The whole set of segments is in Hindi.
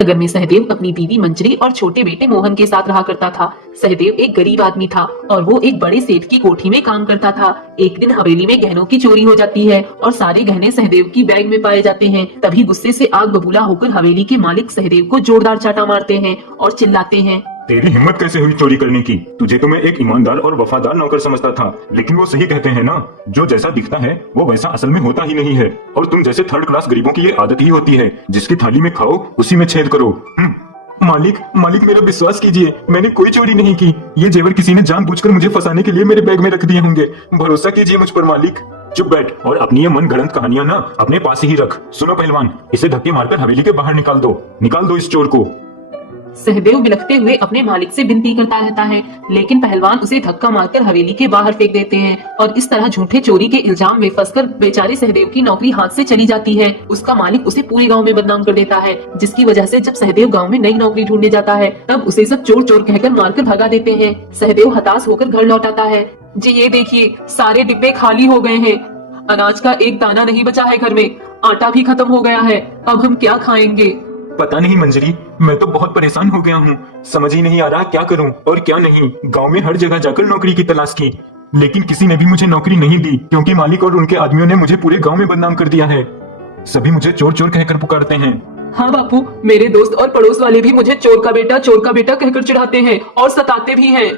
नगर में सहदेव अपनी बीवी मंजरी और छोटे बेटे मोहन के साथ रहा करता था। सहदेव एक गरीब आदमी था और वो एक बड़े सेठ की कोठी में काम करता था। एक दिन हवेली में गहनों की चोरी हो जाती है और सारे गहने सहदेव की बैग में पाए जाते हैं। तभी गुस्से से आग बबूला होकर हवेली के मालिक सहदेव को जोरदार चाटा मारते हैं और चिल्लाते हैं, तेरी हिम्मत कैसे हुई चोरी करने की? तुझे तो मैं एक ईमानदार और वफादार नौकर समझता था, लेकिन वो सही कहते हैं ना, जो जैसा दिखता है वो वैसा असल में होता ही नहीं है। और तुम जैसे थर्ड क्लास गरीबों की ये आदत ही होती है, जिसकी थाली में खाओ उसी में छेद करो। मालिक मेरा विश्वास कीजिए, मैंने कोई चोरी नहीं की। ये जेवर किसी ने जानबूझकर मुझे फंसाने के लिए मेरे बैग में रख दिए होंगे। भरोसा कीजिए मुझ पर मालिक। चुप बैठ और अपनी ये मन गढ़ंत कहानियां ना अपने पास ही रख। सुनो पहलवान, इसे धक्के मारकर हवेली के बाहर निकाल दो इस चोर को। सहदेव बिलखते हुए अपने मालिक से विनती करता रहता है, लेकिन पहलवान उसे धक्का मारकर हवेली के बाहर फेंक देते हैं और इस तरह झूठे चोरी के इल्जाम में फंसकर बेचारे सहदेव की नौकरी हाथ से चली जाती है। उसका मालिक उसे पूरे गांव में बदनाम कर देता है, जिसकी वजह से जब सहदेव गांव में नई नौकरी ढूंढने जाता है तब उसे सब चोर चोर कहकर मारकर भगा देते हैं। सहदेव हताश होकर घर लौट आता है। जी ये देखिए, सारे डिब्बे खाली हो गए हैं, अनाज का एक दाना नहीं बचा है घर में, आटा भी खत्म हो गया है, अब हम क्या खाएंगे? पता नहीं मंजरी, मैं तो बहुत परेशान हो गया हूँ। समझ ही नहीं आ रहा क्या करूँ और क्या नहीं। गांव में हर जगह जाकर नौकरी की तलाश की, लेकिन किसी ने भी मुझे नौकरी नहीं दी, क्योंकि मालिक और उनके आदमियों ने मुझे पूरे गांव में बदनाम कर दिया है। सभी मुझे चोर चोर कहकर पुकारते हैं। हाँ बापू, मेरे दोस्त और पड़ोस वाले भी मुझे चोर का बेटा कहकर चिढ़ाते हैं और सताते भी हैं।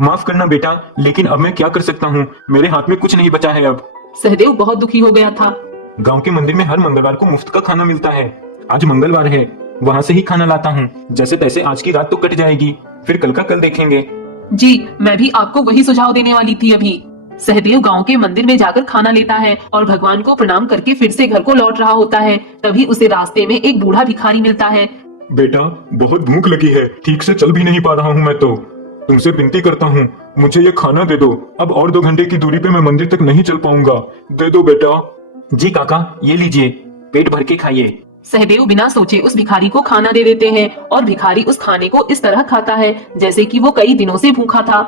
माफ करना बेटा, लेकिन अब मैं क्या कर सकता हूँ, मेरे हाथ में कुछ नहीं बचा है अब। सहदेव बहुत दुखी हो गया था। गांव के मंदिर में हर मंगलवार को मुफ्त का खाना मिलता है। आज मंगलवार है, वहाँ से ही खाना लाता हूँ। जैसे तैसे आज की रात तो कट जाएगी, फिर कल का कल देखेंगे। जी मैं भी आपको वही सुझाव देने वाली थी अभी। सहदेव गांव के मंदिर में जाकर खाना लेता है और भगवान को प्रणाम करके फिर से घर को लौट रहा होता है। तभी उसे रास्ते में एक बूढ़ा भिखारी मिलता है। बेटा बहुत भूख लगी है, ठीक से चल भी नहीं पा रहा हूँ मैं तो। तुमसे विनती करता हूँ, मुझे ये खाना दे दो। अब और 2 घंटे की दूरी पे मैं मंदिर तक नहीं चल पाऊंगा, दे दो बेटा। जी काका, ये लीजिए, पेट भर के खाइए। सहदेव बिना सोचे उस भिखारी को खाना दे देते हैं और भिखारी उस खाने को इस तरह खाता है जैसे कि वो कई दिनों से भूखा था।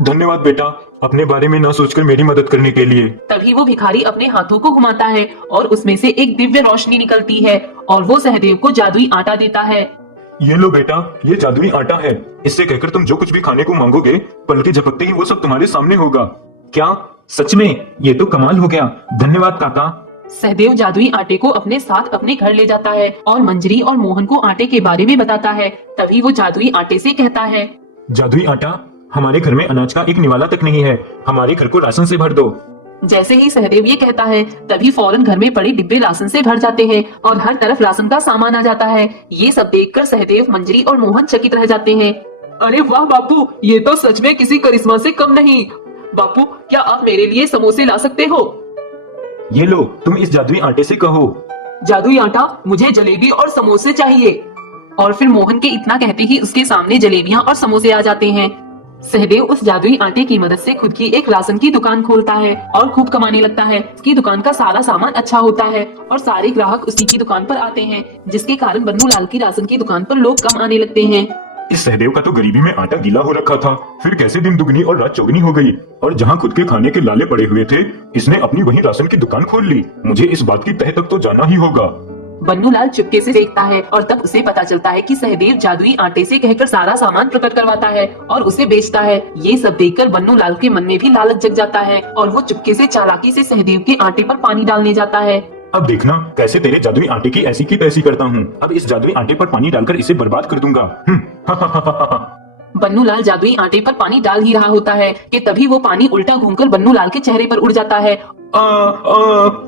धन्यवाद बेटा, अपने बारे में ना सोचकर मेरी मदद करने के लिए। तभी वो भिखारी अपने हाथों को घुमाता है और उसमें से एक दिव्य रोशनी निकलती है और वो सहदेव को जादुई आटा देता है। ये लो बेटा, ये जादुई आटा है। इससे कहकर तुम जो कुछ भी खाने को मांगोगे, पलके झपकते ही वो सब तुम्हारे सामने होगा। क्या सच में? ये तो कमाल हो गया, धन्यवाद काका। सहदेव जादुई आटे को अपने साथ अपने घर ले जाता है और मंजरी और मोहन को आटे के बारे में बताता है। तभी वो जादुई आटे से कहता है, जादुई आटा, हमारे घर में अनाज का एक निवाला तक नहीं है, हमारे घर को राशन से भर दो। जैसे ही सहदेव ये कहता है तभी फौरन घर में पड़े डिब्बे राशन से भर जाते हैं और हर तरफ राशन का सामान आ जाता है। ये सब देखकर सहदेव, मंजरी और मोहन चकित रह जाते हैं। अरे वाह बापू, ये तो सच में किसी करिश्मा से कम नहीं। बापू क्या आप मेरे लिए समोसे ला सकते हो? ये लो, तुम इस जादुई आटे से कहो। जादुई आटा, मुझे जलेबी और समोसे चाहिए। और फिर मोहन के इतना कहते ही उसके सामने जलेबियां और समोसे आ जाते हैं। सहदेव उस जादुई आटे की मदद से खुद की एक राशन की दुकान खोलता है और खूब कमाने लगता है। उसकी दुकान का सारा सामान अच्छा होता है और सारे ग्राहक उसी की दुकान पर आते हैं, जिसके कारण बन्नू लाल की राशन की दुकान पर लोग कम आने लगते हैं। इस सहदेव का तो गरीबी में आटा गीला हो रखा था, फिर कैसे दिन दुगनी और रात चौगनी हो गई। और जहाँ खुद के खाने के लाले पड़े हुए थे, इसने अपनी वही राशन की दुकान खोल ली। मुझे इस बात की तह तक तो जाना ही होगा। बन्नू लाल चुपके से देखता है और तब उसे पता चलता है कि सहदेव जादुई आटे से कहकर सारा सामान प्रकट करवाता है और उसे बेचता है। ये सब देखकर बन्नू लाल के मन में भी लालच जग जाता है और वो चुपके से चालाकी से सहदेव के आटे पर पानी डालने जाता है। अब देखना कैसे तेरे जादुई आटे की ऐसी की तैसी करता हूँ। अब इस जादुई आटे पर पानी डालकर इसे बर्बाद कर दूंगा। बन्नू लाल जादुई आटे पर पानी डाल ही रहा होता है कि तभी वो पानी उल्टा घूमकर बन्नू लाल के चेहरे पर उड़ जाता है।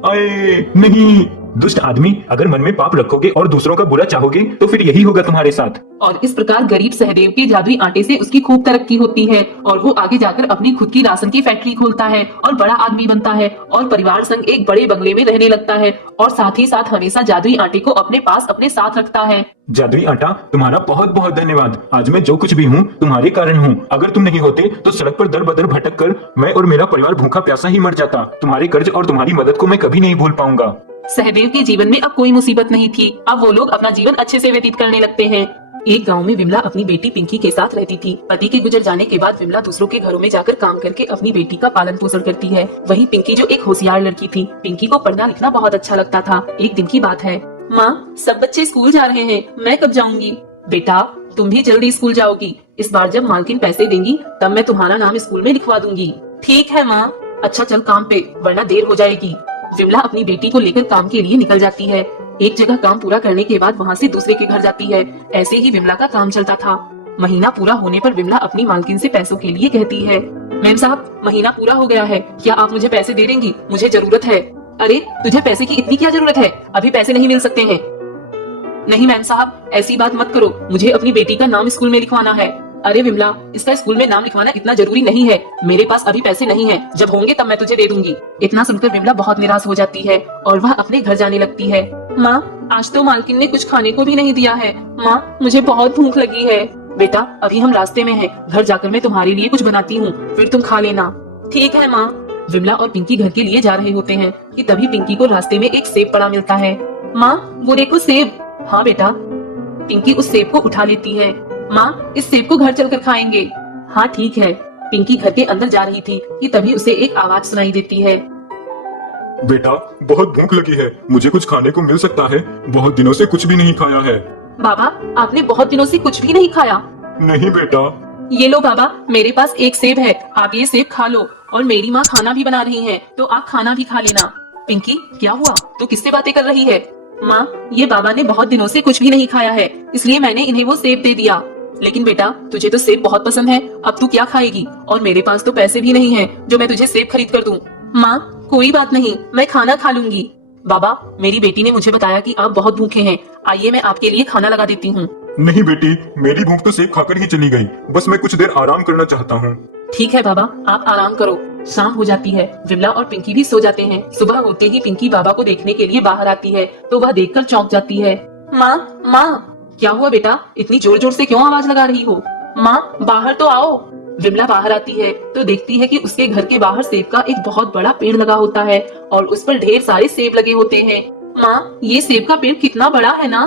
आए नहीं, दुष्ट आदमी, अगर मन में पाप रखोगे और दूसरों का बुरा चाहोगे तो फिर यही होगा तुम्हारे साथ। और इस प्रकार गरीब सहदेव के जादुई आटे से उसकी खूब तरक्की होती है और वो आगे जाकर अपनी खुद की राशन की फैक्ट्री खोलता है और बड़ा आदमी बनता है और परिवार संग एक बड़े बंगले में रहने लगता है और साथ ही साथ हमेशा जादुई आटे को अपने पास अपने साथ रखता है। जादुई आटा, तुम्हारा बहुत बहुत धन्यवाद। आज मैं जो कुछ भी हूँ तुम्हारे कारण हूँ। अगर तुम नहीं होते तो सड़क पर दर बदर भटक कर मैं और मेरा परिवार भूखा प्यासा ही मर जाता। तुम्हारे कर्ज और तुम्हारी मदद को मैं कभी नहीं भूल पाऊंगा। सहदेव के जीवन में अब कोई मुसीबत नहीं थी। अब वो लोग अपना जीवन अच्छे से व्यतीत करने लगते हैं। एक गांव में विमला अपनी बेटी पिंकी के साथ रहती थी। पति के गुजर जाने के बाद विमला दूसरों के घरों में जाकर काम करके अपनी बेटी का पालन पोषण करती है। वहीं पिंकी जो एक होशियार लड़की थी, पिंकी को पढ़ना लिखना बहुत अच्छा लगता था। एक दिन की बात है, माँ, सब बच्चे स्कूल जा रहे हैं, मैं कब जाऊंगी? बेटा, तुम भी जल्दी स्कूल जाओगी। इस बार जब मालकिन पैसे देंगी तब मैं तुम्हारा नाम स्कूल में लिखवा दूंगी। ठीक है माँ। अच्छा चल काम पे, वरना देर हो जाएगी। विमला अपनी बेटी को लेकर काम के लिए निकल जाती है। एक जगह काम पूरा करने के बाद वहाँ से दूसरे के घर जाती है। ऐसे ही विमला का काम चलता था। महीना पूरा होने पर विमला अपनी मालकिन से पैसों के लिए कहती है, मैम साहब, महीना पूरा हो गया है, क्या आप मुझे पैसे दे देंगी? मुझे जरूरत है। अरे, तुझे पैसे की इतनी क्या जरूरत है? अभी पैसे नहीं मिल सकते हैं। नहीं मैम साहब, ऐसी बात मत करो, मुझे अपनी बेटी का नाम स्कूल में लिखवाना है। अरे विमला, इसका स्कूल में नाम लिखवाना इतना जरूरी नहीं है। मेरे पास अभी पैसे नहीं हैं, जब होंगे तब मैं तुझे दे दूंगी। इतना सुनकर विमला बहुत निराश हो जाती है और वह अपने घर जाने लगती है। माँ, आज तो मालकिन ने कुछ खाने को भी नहीं दिया है। माँ, मुझे बहुत भूख लगी है। बेटा, अभी हम रास्ते में हैं, घर जाकर मैं तुम्हारे लिए कुछ बनाती हूँ, फिर तुम खा लेना। ठीक है माँ। विमला और पिंकी घर के लिए जा रहे होते हैं कि तभी पिंकी को रास्ते में एक सेब पड़ा मिलता है। माँ, वो देखो सेब। हाँ बेटा। पिंकी उस सेब को उठा लेती है। माँ, इस सेब को घर चलकर खाएंगे। हाँ ठीक है। पिंकी घर के अंदर जा रही थी कि तभी उसे एक आवाज सुनाई देती है। बेटा, बहुत भूख लगी है, मुझे कुछ खाने को मिल सकता है? बहुत दिनों से कुछ भी नहीं खाया है। बाबा, आपने बहुत दिनों से कुछ भी नहीं खाया? नहीं बेटा। ये लो बाबा, मेरे पास एक सेब है, आप ये सेब खा लो। और मेरी माँ खाना भी बना रही है, तो आप खाना भी खा लेना। पिंकी, क्या हुआ? तू किससे बातें कर रही है? माँ, ये बाबा ने बहुत दिनों से कुछ भी नहीं खाया है, इसलिए मैंने इन्हें वो सेब दे दिया। लेकिन बेटा, तुझे तो सेब बहुत पसंद है, अब तू क्या खाएगी? और मेरे पास तो पैसे भी नहीं है जो मैं तुझे सेब खरीद कर दूं। माँ, कोई बात नहीं, मैं खाना खा लूंगी। बाबा, मेरी बेटी ने मुझे बताया कि आप बहुत भूखे हैं, आइए मैं आपके लिए खाना लगा देती हूँ। नहीं बेटी, मेरी भूख तो सेब खाकर ही चली गई, बस मैं कुछ देर आराम करना चाहता हूँ। ठीक है बाबा, आप आराम करो। शाम हो जाती है, विमला और पिंकी भी सो जाते हैं। सुबह होते ही पिंकी बाबा को देखने के लिए बाहर आती है, तो वह देखकर चौंक जाती है। माँ, माँ, क्या हुआ बेटा? इतनी जोर जोर से क्यों आवाज लगा रही हो? माँ, बाहर तो आओ। विमला बाहर आती है तो देखती है कि उसके घर के बाहर सेब का एक बहुत बड़ा पेड़ लगा होता है और उस पर ढेर सारे सेब लगे होते हैं। माँ, ये सेब का पेड़ कितना बड़ा है ना?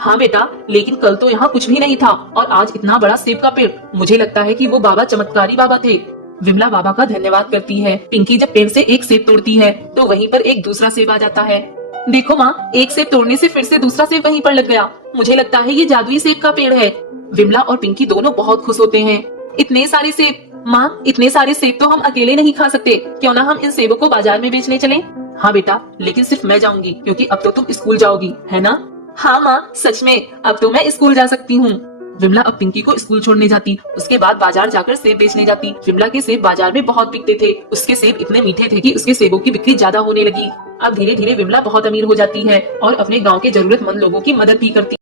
हाँ बेटा, लेकिन कल तो यहाँ कुछ भी नहीं था और आज इतना बड़ा सेब का पेड़। मुझे लगता है कि वो बाबा चमत्कारी बाबा थे। विमला बाबा का धन्यवाद करती है। पिंकी जब पेड़ से एक सेब तोड़ती है तो वहीं पर एक दूसरा सेब आ जाता है। देखो माँ, एक सेब तोड़ने से फिर से दूसरा सेब वहीं पर लग गया। मुझे लगता है ये जादुई सेब का पेड़ है। विमला और पिंकी दोनों बहुत खुश होते हैं। इतने सारे सेब। माँ, इतने सारे सेब तो हम अकेले नहीं खा सकते, क्यों ना हम इन सेबों को बाजार में बेचने चलें? हाँ बेटा, लेकिन सिर्फ मैं जाऊंगी, क्योंकि अब तो तुम स्कूल जाओगी, है ना? हाँ माँ, सच में, अब तो मैं स्कूल जा सकती हूँ। विमला अब पिंकी को स्कूल छोड़ने जाती, उसके बाद बाजार जाकर सेब बेचने जाती। विमला के सेब बाजार में बहुत बिकते थे, उसके सेब इतने मीठे थे कि उसके सेबों की बिक्री ज्यादा होने लगी। अब धीरे धीरे विमला बहुत अमीर हो जाती है और अपने गाँव के जरूरतमंद लोगों की मदद भी करती